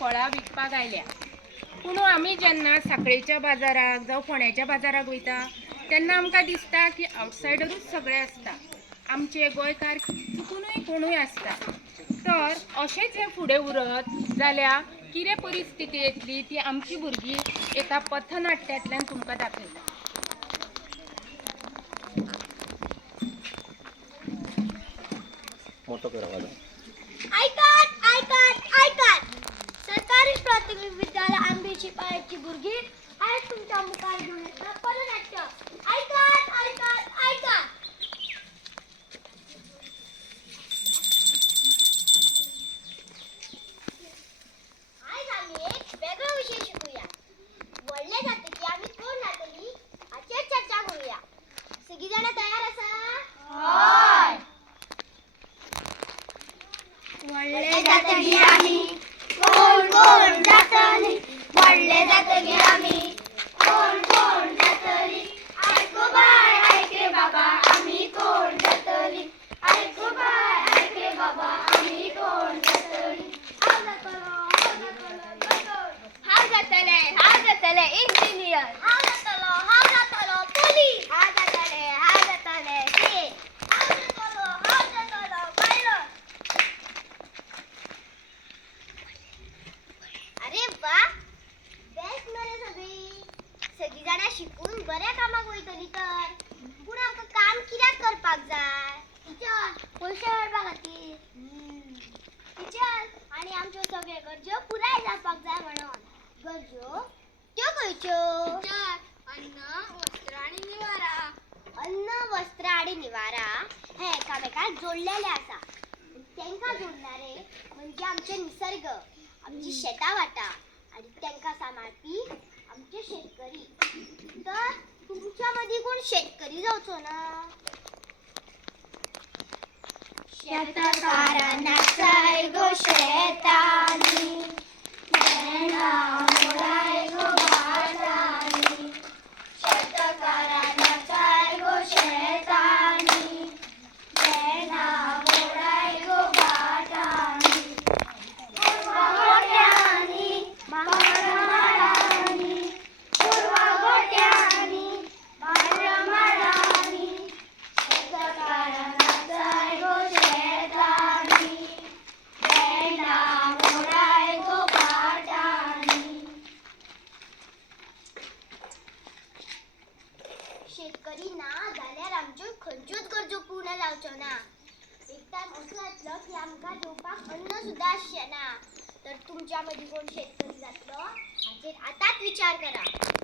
फळां विकपाक आयल्या पूण आमी जेन्ना सांखळेच्या बाजाराक जावं फोण्याच्या बाजाराक वयता तेन्ना आमकां दिसता की आवटसायडरूच सगळें आसता आमचे गोंयकार चुकूनय कोणूय आसता तर अशेंच हें फुडें उरत जाल्यार कितें परिस्थिती येतली ती आमची भुरगीं एका पथनाट्यांतल्यान तुमकां दाखयता. मोठं करा विद्यालय आंबीची पायाची भुरगी. आज तुमच्या मुखार घेऊन येतात पथनाट्य ऐकात ऐकात ऐकात आज आम्ही एक वेगळा विषय शिकूया वडले जाते की आम्ही कोण जातली हाचेर चर्चा करूया सगळी जण तयार आसा वडले जातली आम्ही कोण कोण जातली वडले जातली आम्ही कोण कोण जातली ऐको बाय ऐके बाबा आम्ही कोण जातली ऐको बाय ऐके बाबा आम्ही कोण जातली हाव जातले हाव जातले इंजिनियर हाव जातलो हाव जातलो पोलीस हाव जातले हाव जातले हे हाव जातलो हाव जातलो पायलट अरे वा बेस्ट मरे सगळी सगळी जाणां शिकून बऱ्या कामाक वयतली तर पूण आमकां काम कित्याक करपाक जाय टिचर पयशे मेळपा खातीर टिचर आनी आमच्यो सगळ्यो गरजो पुराय जावपाक जाय म्हणून. गरजो? त्यो खंयच्यो अन्न वस्त्र आनी निवारा. अन्न वस्त्र आनी निवारा? हे एकामेकाक जोडलेले आसा तांकां जोडणारे म्हणजे आमचे निसर्ग आमची शेतां वाटा आणि तांकां सांबाळपी आमचे शेतकरी. तर तुमच्या मदीं कोण शेतकरी जावचो ना? ಶತಕಾರ ನೈಗೋ ಶೇತಾನಿ अन्न सुद्दां ना तर तुमच्यामध्ये कोण शेतकरी जातलो हाचेर म्हणजे आताच विचार करा.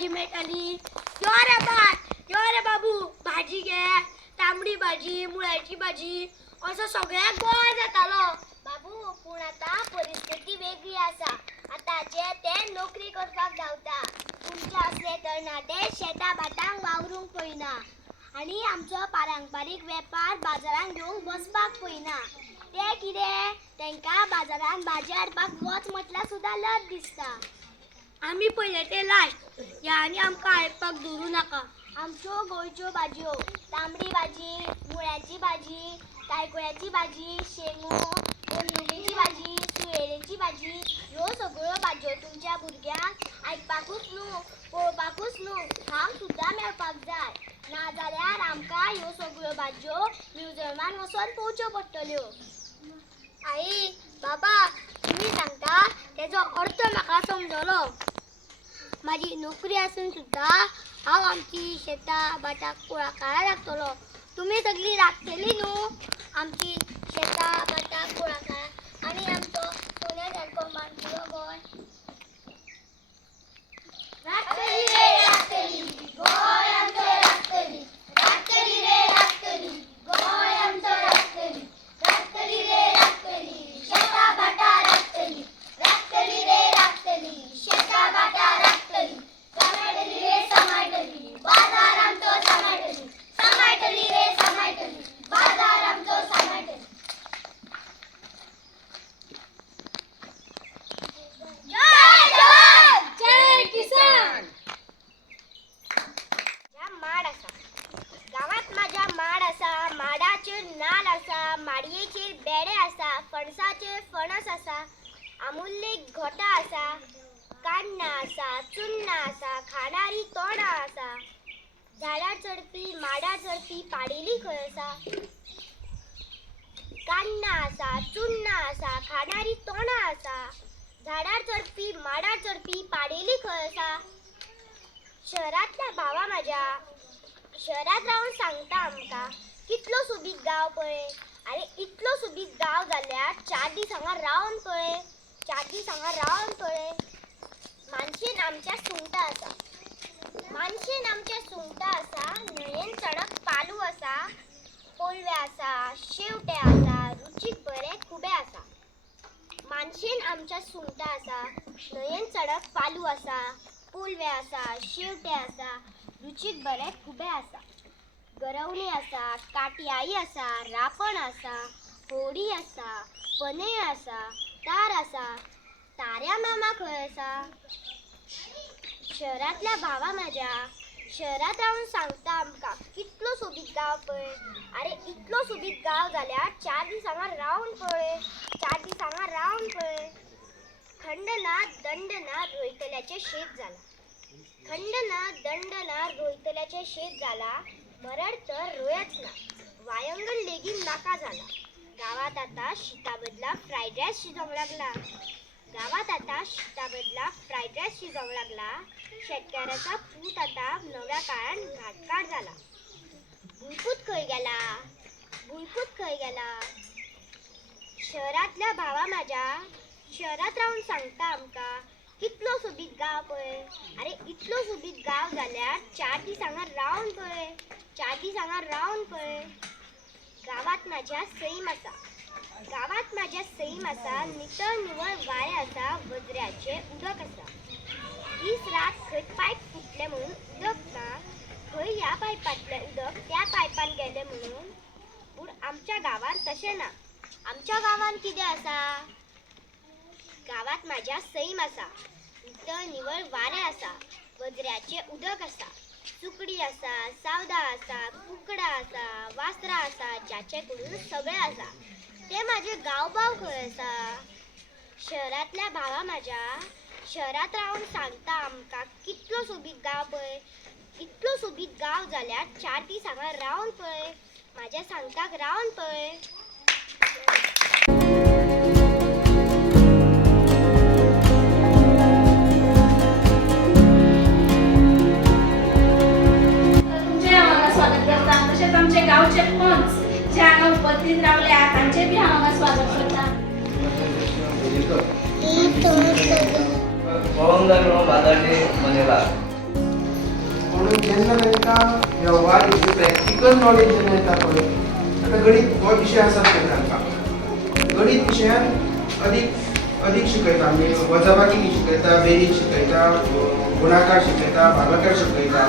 भाजी मिळाली. यो रे भात यो रे बाबू भाजी घे. तांबडी भाजी मुळ्याची भाजी असो सगळ्याक गोळ जातालो बाबू पूण आतां परिस्थिती वेगळी आसा आतांचे ते नोकरी करपाक धांवता. तुमचे असले तरणाटे शेता भाटांक वावरूंक पळयना आनी आमचो पारंपारीक वेपार बाजारांत घेवंक बसपाक पळयना ते कितें तांकां बाजारांत भाजी हाडपाक वच म्हटल्यार सुद्दां लज दिसता. आमी पहिले ते लास्ट ह्या आनी आमकां आयकपाक दवरूं नाका. आमच्यो गोंयच्यो भाजयो तांबडी भाजी मुळ्याची भाजी तायकुळ्याची भाजी शेंगो कोंडुलीची भाजी सुयेरेची भाजी ह्यो सगळ्यो भाजयो तुमच्या भुरग्यांक आयकपाकूच न्हू पळोवपाकूच न्हू. खावंक सुद्दां मेळपाक जाय. नाजाल्यार आमकां ह्यो सगळ्यो भाजयो म्युजियमान वचोन पळोवच्यो पडटल्यो. आई बाबा तुमी सांगता तेजो अर्थ म्हाका समजलो. माझी नोकरी असून सुद्धा हांव आमची शेतां भाटाक कुळाकारा लागतलो तुमी सगळी राखतली न्हू आमची शेतां भाटाक कुळाकारा आनी आमचो सोन्या सारको मानकुलो गोंय राखतली रे राखतली गोय आमचो राखतली राखतली रे राखतली गोय आमचो राखतली राखतली रे राखतली शेता भाटा राखतली राखतली रे राखतली शेता भाटा राखतली समाटली रे समाटली बाजार आमचो समाटली समाटली रे समाटली बाजार आमचो समाटली जय जवान जय किसान माझा माड असा गावात माझ्या माड असा माडाचेर नाल असा माडयेचेर बेडे असा फणसाचेर फणस असा अमुल्ले घोटा असा काण्णां असा चुन्ना असा खाणारी तोंडां असा झाडार चडपी माडार चडपी पाडेली खंय असा काण्णां आसा चुन्ना आसा खाणारी तोंडां आसा झाडार चडपी माडार चडपी पाडेली खंय आसा शहरांतल्या भावा म्हाज्या शहरात रावन सांगता आमकां. कितलो सुबीक गांव पळय? आनी इतलो सुबीक गांव जाल्यार चार दीस हांगा रावन पळय. चार दीस हांगा रावन पळय. मानशेन आमच्या सुंगटां आसा. मानशेन आमच्या सुंगटां आसा. न्हंयेन चणक पालू आसा. पोलवे आसा. शेवटे आसा. रुचीक बरे खुबे आसा. मानशेन आमच्या सुंगटां आसा. न्हंयेन चडक पालू आसा. पोलवे आसा. शेवटे आसा. रुचीक बरे खुबे आसा. गरवणी आसा काटयाई आसा रापण आसा होडी आसा पने आसा तार आसा ताऱ्या मामा खंय आसा शहरांतल्या भावा माझ्या शहरांत रावन सांगता आमकां कितलो सोबीत गांव पळय आरे इतलो सोबीत गांव जाल्यार चार दीस हांगा रावन पळय चार दीस हांगा रावन पळय खंड ना दंड ना रोयतल्याचें शेत जालां खंड ना दंड ना रोयतल्याचें शेत जालां मरड तर रोयच ना. वायंगण लेगीत नाका झाला. गावात आता शिता बदला फ्रायड शिजवू लागला. गावात आता शिता बदला फ्रायड शिजवू लागला. शेतकऱ्याचा पूत आता नव्या काळान घाटकाट झाला. भुलपूत खंय गेला? भुलपूत खंय गेला? शहरांतल्या भावा म्हाज्या शहरांत रावन सांगता आमकां. कितलो सोबीत गांव पळय. अरे इतलो सोबीत गांव जाल्यार चार दीस हांगा रावन पळय. चार दीस हांगा रावन पळय. गावात माझ्या सैम आसा. गावात म्हाज्या सैम आसा नितळ निवळ वारें आसा वजऱ्याचें उदक आसा. दीस रात खंय पायप फुटले म्हणून उदक ना. खंय ह्या पायपांतलें उदक त्या पायपान गेलें म्हणून. पूण आमच्या गांवान तशें ना. आमच्या गांवान कितें आसा? गावात राजा सैम आसा नितळ निवळ वारें आसा वजऱ्याचें उदक आसा सुकडी आसा सावदा आसा कुकडा आसा वासरा आसा जाचे सगळे सगळें आसा ते माझे गावभाव खंय आसा शहरांतल्या भावा म्हाज्या शहरांत रावन सांगता आमकां कितलो सोबीत गांव पळय. इतलो सोबीत गांव जाल्यार चार दीस हांगा रावन पळय. माझ्या सांगताक रावन पळय. तसेच आमचे गावचे पंच जे हांगा उपस्थित रावल्या तांचे बी हांव हांगा स्वागत करता म्हणून जेन्ना तांकां व्यवहार प्रॅक्टिकल नॉलेज जेन्ना येता पळय आतां गणीत हो विशय आसा पळय तांकां गणीत विशयान अदीक अदीक शिकयता म्हणजे वजाबाकी शिकयता बेरीज शिकयता गुणाकार शिकयता भागाकार शिकयता